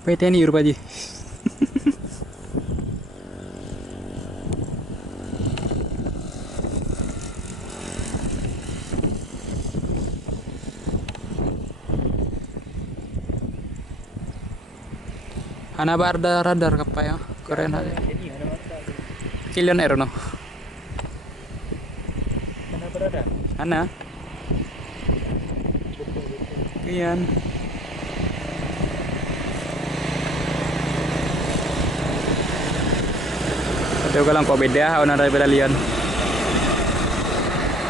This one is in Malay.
KPTN ni rupa je. Ana barda radar kappa ya. Keren aja. Kilian air no. Mana berada? Ana. Kian. Ito ka lang po beda, una na beda liyan.